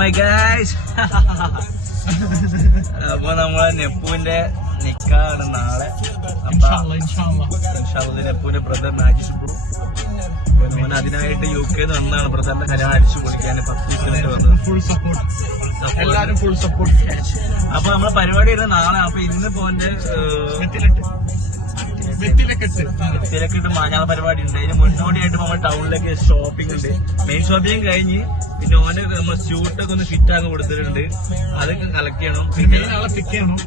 My guys. അപ്പൊ നമ്മളെ നെപ്പുവിന്റെ നിക്കാണ് നാളെ. നെപ്പുവിന്റെ ബ്രദർ നാജിഷ് ബ്രോ അതിനായിട്ട് UK വന്നാണ് ബ്രദറിന്റെ കല്യാണം അടിച്ചു പൊളിക്കാൻ 10 ദിവസമായിട്ട് വന്നത്. എല്ലാരും ഫുൾ സപ്പോർട്ട്. അപ്പൊ നമ്മളെ പരിപാടി ഇരുന്ന് നാളെ. അപ്പൊ ഇന്ന് പോന്റെ വെറ്റിലക്കെട്ട് മാഞ്ഞാള പരിപാടി ഉണ്ട്. അതിന് മുന്നോടിയായിട്ട് നമ്മൾ ടൗണിലേക്ക് ഷോപ്പിംഗ് ഉണ്ട്. മെയിൻ ഷോപ്പിംഗ് കഴിഞ്ഞ് പിന്നെ ഓന് നമ്മൾ സ്യൂട്ടൊക്കെ ഒന്ന് ഫിറ്റ് ആക്കി കൊടുത്തിട്ടുണ്ട്. അതൊക്കെ കളക്ട് ചെയ്യണം.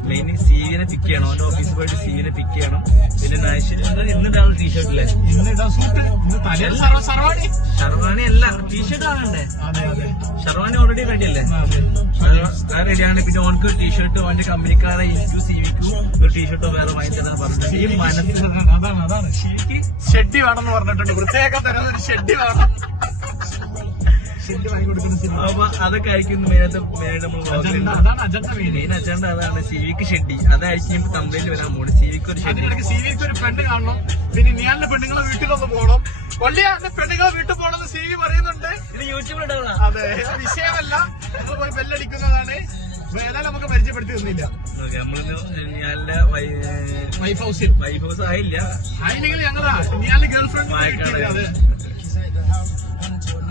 മെയിൻ സീവിനെ പിക്ക് ചെയ്യണം. ഓന്റെ ഓഫീസിൽ പോയിട്ട് സീവിനെ പിക്ക് ചെയ്യണം. പിന്നെ ഇന്നിട്ടാണ് ടീഷർട്ടില്ലേ? ഷർവാണി അല്ല, ടീഷർട്ട് ആണല്ലേ? ഷർവാണി ഓൾറെഡി റെഡി അല്ലേ? റെഡിയാണ്. പിന്നെ ഓനക്ക് ടീഷർട്ട് ഓന്റെ കമ്പനിക്കാരെ എനിക്കും സീവിക്കും ഒരു ടീഷർട്ടോ വേറെ വാങ്ങി തരാൻ പറഞ്ഞിട്ടുണ്ട്. ഈ മനസ്സിൽ അതാണ് ശരിക്ക് ഷെഡ്ഡി വേണമെന്ന് പറഞ്ഞിട്ടുണ്ട്. പ്രത്യേക തരം ഒരു ഷെഡ്ഡി വേണം. അപ്പൊ അതൊക്കെ ആയിരിക്കും മെയിൻ അജണ്ട. അതാണ് സിവിക്ക് ഷെഡ്ഡി. അതായിരിക്കും തമ്മിൽ വരാൻ പോകുന്നത്. സിവിക്ക് ഒരു പെണ്ണ് കാണണം. പിന്നെ നിയാലിന്റെ പെണ്ണുങ്ങളെ വീട്ടിലൊന്ന് പോകണം. കൊള്ളിയാന്റെ പെണ്ണുങ്ങളെ വീട്ടിൽ പോകണമെന്ന് സിവി പറയുന്നുണ്ട്. ഇത് യൂട്യൂബിൽ ഇടാം. അതെ, വിഷയമല്ല. നമ്മൾ പോയി ബെല്ലടിക്കുന്നതാണ്. ഏതായാലും നമുക്ക് പരിചയപ്പെടുത്തി തന്നില്ല. വൈഫ് ഹൗസ് ആയില്ല. ആയില്ലെങ്കിൽ ഞങ്ങളാ നിയാലിന്റെ ഗേൾഫ്രണ്ട്.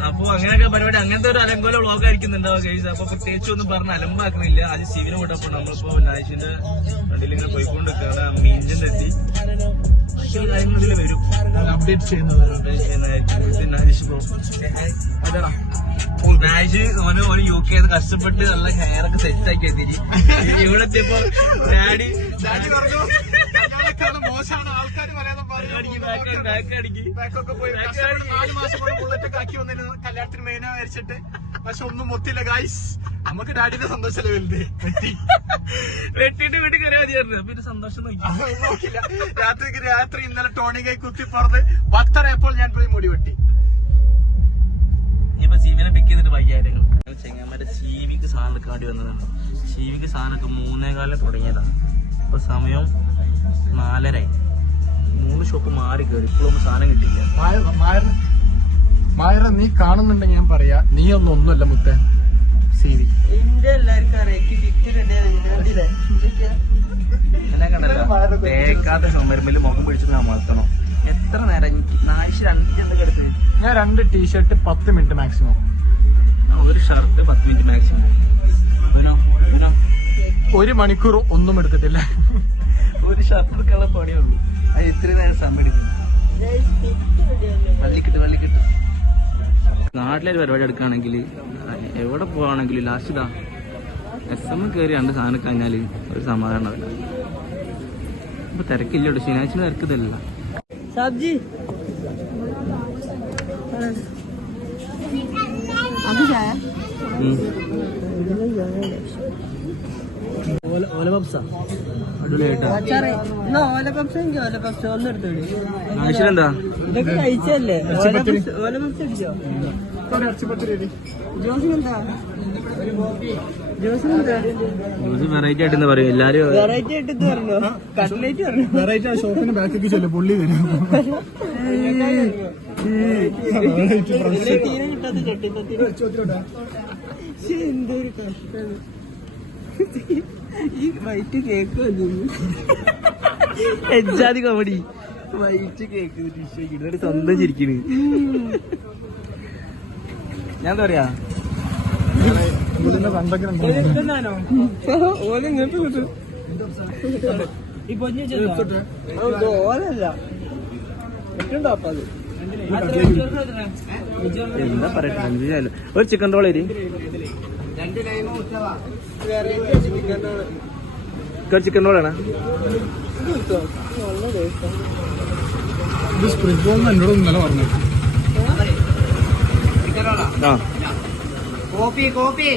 അപ്പൊ അങ്ങനെയൊക്കെ പരിപാടി, അങ്ങനത്തെ ഒരു അലങ്കോല വ്ളോഗ് ആയിരിക്കുന്നുണ്ടാവുക ഗൈസ്. അപ്പൊ പ്രത്യേകിച്ച് ഒന്നും പറഞ്ഞ അലമ്പാക്കുന്നില്ല. അത് ശിവനെ വിട്ടപ്പോ നമ്മളിപ്പോ നായിഷിന്റെ വണ്ടിയിൽ ഇങ്ങനെ പോയിക്കൊണ്ടിരിക്കുകയാണ്. മീഞ്ചിന്റെ എത്തി കാര്യങ്ങൾ ഇതിൽ വരും. അപ്ഡേറ്റ് ചെയ്യുന്നതായിരിക്കും. നായിഷ് ബ്രോ നായിഷ് ഓന് ഒരു UK കഷ്ടപ്പെട്ട് നല്ല ഹെയർ ഒക്കെ സെറ്റ് ആക്കി എത്തിരി. ഇവിടെ എത്തിയപ്പോ ഡാഡി പറഞ്ഞു മോശമാണ്, ആൾക്കാർ പറയാതെ ബാക്കൊക്കെ പോയി 4 മാസം കൊണ്ട് ബുള്ളറ്റൊക്കെ ആക്കി വന്നിരുന്നു കല്യാണത്തിന് മെയിനാ വരച്ചിട്ട്. പക്ഷെ ഒന്നും മൊത്തില്ല ഗൈസ്. നമുക്ക് ഡാഡിന്റെ സന്തോഷമല്ലേ വലുത്. വെട്ടിട്ട് വീട്ടിൽ കയറിയാൽ മതിയായിരുന്നു. പിന്നെ സന്തോഷം നോക്കില്ല. രാത്രി ഇന്നലെ ടോണിക്കായി കുത്തി പറഞ്ഞ് 10:30 ആയപ്പോൾ ഞാൻ പോയി മുടി വെട്ടി. ഇനിയിപ്പോ സീവിനെ പിക്ക് ചെയ്തിട്ട് വൈകാര്യങ്ങൾ ചെങ്ങന്മാരെ സീവിക്ക് സാധനം എടുക്കാൻ വേണ്ടി വന്നതാണ്. സീവിക്ക് സാധനമൊക്കെ 3:15 തുടങ്ങിയതാണ്. ഇപ്പൊ സമയം 4:30. 3 ഷോപ്പ് മാറി കയറി. ഇപ്പോഴും സാധനം കിട്ടില്ല. മായറ നീ കാണുന്നുണ്ടെങ്കിൽ ഞാൻ പറയാ, നീ ഒന്നുമല്ല മുത്തേ. സീവി എന്നെ കണ്ടല്ലോ തേക്കാത്ത ചുമരുമ്പിൽ മുഖം പിടിച്ചിട്ട് ഞാൻ വളർത്തണം. എത്ര നേരം? നായിഷ് 2 കിടത്ത്. ഞാൻ 2 ടീഷർട്ട് 10 മിനിറ്റ് മാക്സിമം. ഒരു ഷർട്ട് 10 മിനിറ്റ് മാക്സിമം. 1 മണിക്കൂർ ഒന്നും എടുത്തിട്ടില്ല. ഒരു ഷർട്ട് എടുക്കാനുള്ള പണിയേ ഉള്ളൂ. അത് ഇത്രയും നേരം സമയം എടുക്കും. വള്ളിക്കിട്ട് നാട്ടിലൊരു പരിപാടി എടുക്കുകയാണെങ്കിൽ എവിടെ പോവാണെങ്കിലും ലാസ്റ്റ് ഇതാ SM കയറി 2 സാധനം കഴിഞ്ഞാൽ ഒരു സമാധാനം ഉണ്ടാവില്ല. ഇപ്പൊ തിരക്കില്ല. ശനിയാഴ്ച തിരക്കിതല്ല. സബ്ജി എന്താ ഇതൊക്കെ കഴിച്ചല്ലേ? വെറൈറ്റി ആയിട്ട് പറയും എല്ലാരും. വെറൈറ്റി ആയിട്ട് പറഞ്ഞോ? കട്ട്ലേറ്റ് പറഞ്ഞു. വെറൈറ്റി ആ ഷോപ്പിന് ബാക്കിലേക്ക് ചെല്ലും. പുള്ളി തരും. തീരെ കിട്ടാത്ത ചട്ടി എന്തൊരു കഷ്ടാണ്. ഈ വൈറ്റ് കേക്ക് എജാതി കോമഡി. വൈറ്റ് കേക്ക് ടിഷ്യൂ സ്വന്തം ചിരിക്കണ്. ഞാൻ എന്താ പറയാ, ഓലിങ്ങോട്ട് കിട്ടും. ഈ പൊഞ്ഞ ഓലല്ല കിട്ടുണ്ടോ? അപ്പൊ അത് എന്താ പറയട്ടെ. ഒരു ചിക്കൻ റോൾ ഒരു ചിക്കൻ റോളാണ്. സ്പ്രിംഗ് റോൾ എന്നോട് ഇന്നലെ പറഞ്ഞു.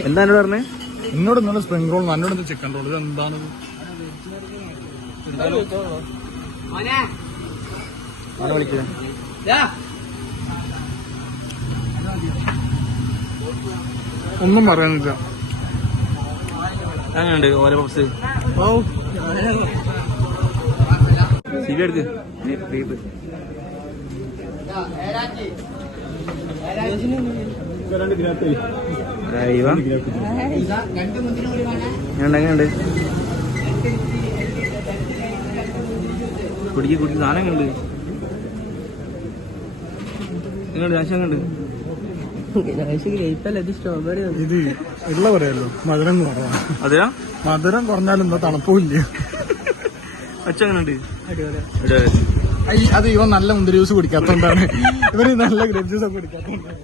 എന്താ എന്നോട് പറഞ്ഞേ? എന്നോട് ഇന്നലെ സ്പ്രിംഗ് റോൾ, എന്നോട് ചിക്കൻ റോൾ. ഇത് എന്താണത്? വിളിച്ചത് ഒന്നും പറയാനില്ല. അങ്ങനെയുണ്ട് ഓല പപ്സ്. ശരി എടുക്ക്. എങ്ങനെയുണ്ട് കുടിക്ക് സാധനം കണ്ട് എങ്ങനെയുണ്ട് സ്ട്രോബെറി ഇത് ഉള്ള പറയാലോ മധുരം കുറവാണ്. അതെയാ മധുരം കുറഞ്ഞാലും എന്താ തണുപ്പില്ല. അച്ഛനുണ്ട് അത് ഇവൻ നല്ല മുന്തിരി ജ്യൂസ് കുടിക്കാത്തോണ്ടാണ്. ഇവന് നല്ല ഗ്രേപ്പ് ജ്യൂസ് ഒക്കെ കുടിക്കാത്തോണ്ടാണ്.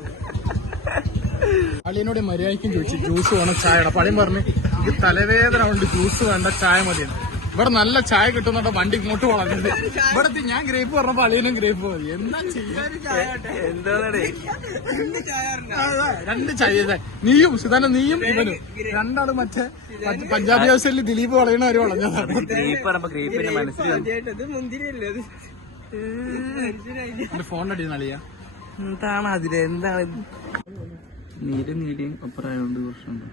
അളിയനോട് മര്യാദയ്ക്കും ചോദിച്ചു ജ്യൂസ് വേണം ചായ. അപ്പൊ അളിയൻ പറഞ്ഞു ഇത് തലവേദന കൊണ്ട് ജ്യൂസ് വേണ്ട ചായ മതിയാണ്. ഇവിടെ നല്ല ചായ കിട്ടുന്നുണ്ട്. വണ്ടി ഇങ്ങോട്ട് വളർന്നത് ഇവിടെ ഞാൻ ഗ്രേപ്പ് പറഞ്ഞപ്പോ അളിയനും ഗ്രേപ്പ് മതി. എന്താ എന്താ രണ്ട് ചായ നീയും സുധാന നീയും ഇവനും രണ്ടാളും മറ്റേ പഞ്ചാബി ഹൗസിൽ ദിലീപ് വളയണവര് വളഞ്ഞതാണ്. ഗ്രേപ്പിന്റെ മനസ്സിൽ ഫോൺ അടിയെന്ന് അളിയ എന്താണ് അതില് എന്താണ് നീരും അപ്പുറമായോണ്ട് പ്രശ്നമുണ്ടോ?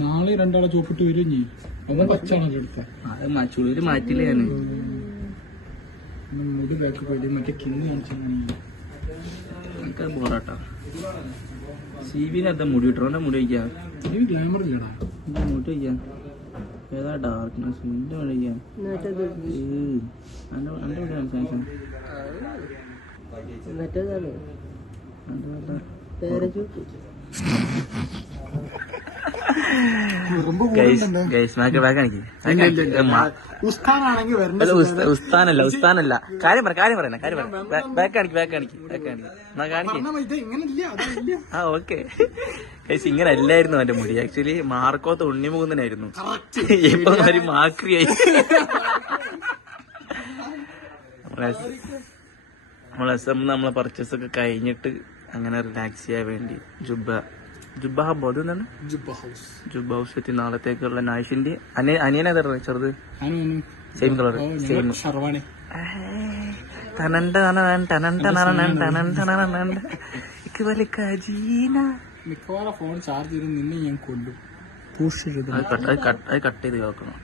നാളെ രണ്ടാളെ ചോപ്പിട്ട് വരും നീ അത് പച്ചാണല്ലോ എടുത്ത അത് ചുളിര് മാറ്റില്ല ഞാന് മുടി ബാക്ക് പോയി മറ്റേ കിങ് എനിക്ക് ബോറാട്ടാ. സീവിനകത്ത് മുടി കിട്ടണ മുടി വയ്ക്കാം. ഗ്ലാമർ ഇല്ലടാ മുടി വയ്ക്കാം. ഏതാ ഡാർക്ക്നെസ് എന്റെ മുടി വയ്ക്കാം. മറ്റേതാണ് ഉസ്താനല്ല കാര്യം പറയണ ആ ഓക്കെ ഗൈസ് ഇങ്ങനെ അല്ലായിരുന്നു എന്റെ മുടി. ആക്ച്വലി മാർക്കോത്ത് ഉണ്ണിമുകുന്നനായിരുന്നു. ഇപ്പൊ ഒരു മാക്രിയായി. നമ്മളെ പർച്ചേസ് ഒക്കെ കഴിഞ്ഞിട്ട് അങ്ങനെ റിലാക്സ് ചെയ്യാൻ വേണ്ടി ജുബ ഹബ്ബോ അതെന്താണ് ജുബ ഹൗസ് എത്തി. നാളത്തേക്കുള്ള നായിഷിന്റെ അനിയനേതാ ചെറുത് സെയിം കളർ സെയിം മിക്കവാറും ഫോൺ ചാർജ് ചെയ്ത് നിന്നെ ഞാൻ കൊല്ലും. അത് കട്ട് ചെയ്ത് കേൾക്കണം.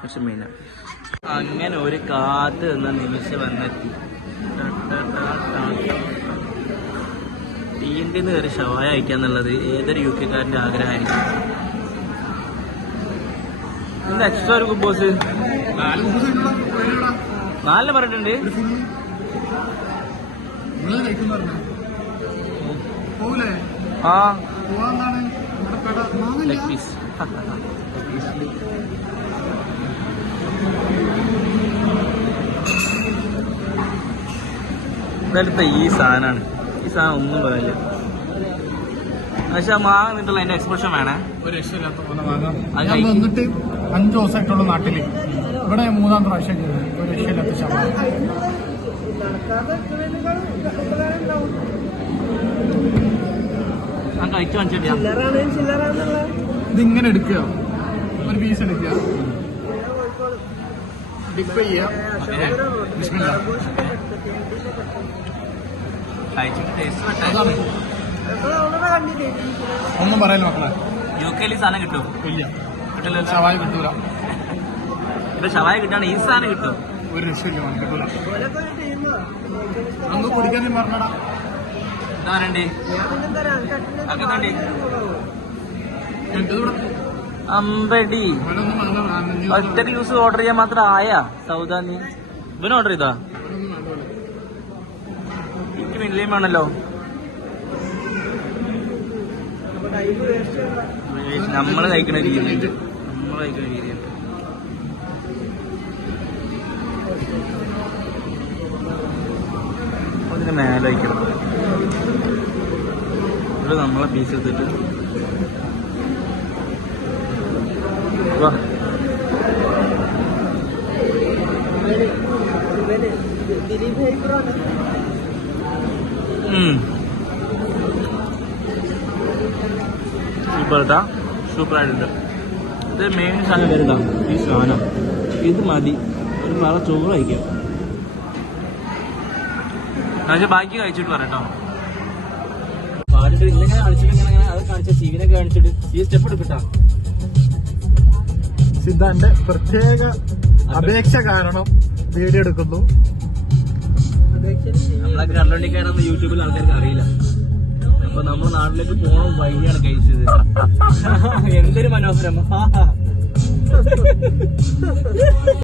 പക്ഷെ മെയിന അങ്ങനെ ഒരു കാത്ത് നിന്ന നിമിഷം വന്നെത്തി. തീൻ്റെ കയറി ഷവായ അയക്കാന്നുള്ളത് ഏതൊരു യു കെക്കാരന്റെ ആഗ്രഹമായിരിക്കും. എന്താ എക്സ്ട്രാ ഒരു ബോസ് 4 പറഞ്ഞിട്ടുണ്ട്. ആ ലെഗ് പീസ് ഇന്നലത്തെ ഈ സാധനമാണ്. ഈ സാധനം ഒന്നും പറയില്ല. പക്ഷെ മാങ്ങ നിന്നിട്ടുള്ള അതിന്റെ എക്സ്പ്രഷൻ വേണേ. ഒരു രക്ഷയില്ലാത്ത പോലെ വന്നിട്ട് 5 ദിവസമായിട്ടുള്ള നാട്ടില് ഇവിടെ 3-ാം പ്രാവശ്യം ഒരു രക്ഷയില്ലാത്ത ശമ്പളം. ഞാൻ കഴിച്ചു കാണിച്ചിട്ടില്ല. ഇതിങ്ങനെ എടുക്കുക, ഒരു പീസ് എടുക്കുക, ഡിപ്പ് ചെയ്യുക. ഒന്നും പറയല മക്കളെ. യു കെയിൽ ഈ സാധനം കിട്ടും? ഇല്ല, കിട്ടില്ല. ഷവായ കിട്ടൂല. ഇപ്പൊ ഷവായ കിട്ടാണ് ഈ സാധനം കിട്ടും. ഒരു രക്ഷയില്ല, കിട്ടൂല. അന്ന് കുടിക്കാനും പറഞ്ഞടാ. എന്താ പറയണ്ടേ? അമ്പടി ഒറ്റ ജ്യൂസ് ഓർഡർ ചെയ്യാൻ മാത്രം ആയാ സൗദാ? നീ ഇവന് ഓർഡർ ചെയ്താ? എനിക്ക് മില്ലിയും വേണല്ലോ. നമ്മള് കഴിക്കണ രീതിയുണ്ട്. അതിന് മേലെ വയ്ക്കണം. ഇവിടെ നമ്മളെ പീസ് എടുത്തിട്ട് വാ. സൂപ്പറായിട്ടുണ്ട്. ഇത് മെയിൻ സാധനം വരുന്ന ഈ സാധനം. ഇത് മതി ഒരു പറ ചോറ് കഴിക്കാം. പക്ഷെ ബാക്കി കഴിച്ചിട്ട് പറയട്ടോ. പാടിട്ട് ഇങ്ങനെ കളിച്ചിട്ട് ഇങ്ങനെ അത് കാണിച്ച സീവിനൊക്കെ കാണിച്ചിട്ട് ഈ സ്റ്റെപ്പ് എടുക്കട്ടാ. സിദ്ധാന്റെ പ്രത്യേക അപേക്ഷ കാരണം വീഡിയോ എടുക്കുന്നു. നമ്മളൊക്കെ കടലുണ്ടിക്കാരൊന്നും യൂട്യൂബിൽ ആൾക്കാർക്ക് അറിയില്ല. അപ്പൊ നമ്മൾ നാട്ടിലേക്ക് പോണ വഴിയാണ് കഴിച്ചത്. എന്തൊരു മനോഹരം.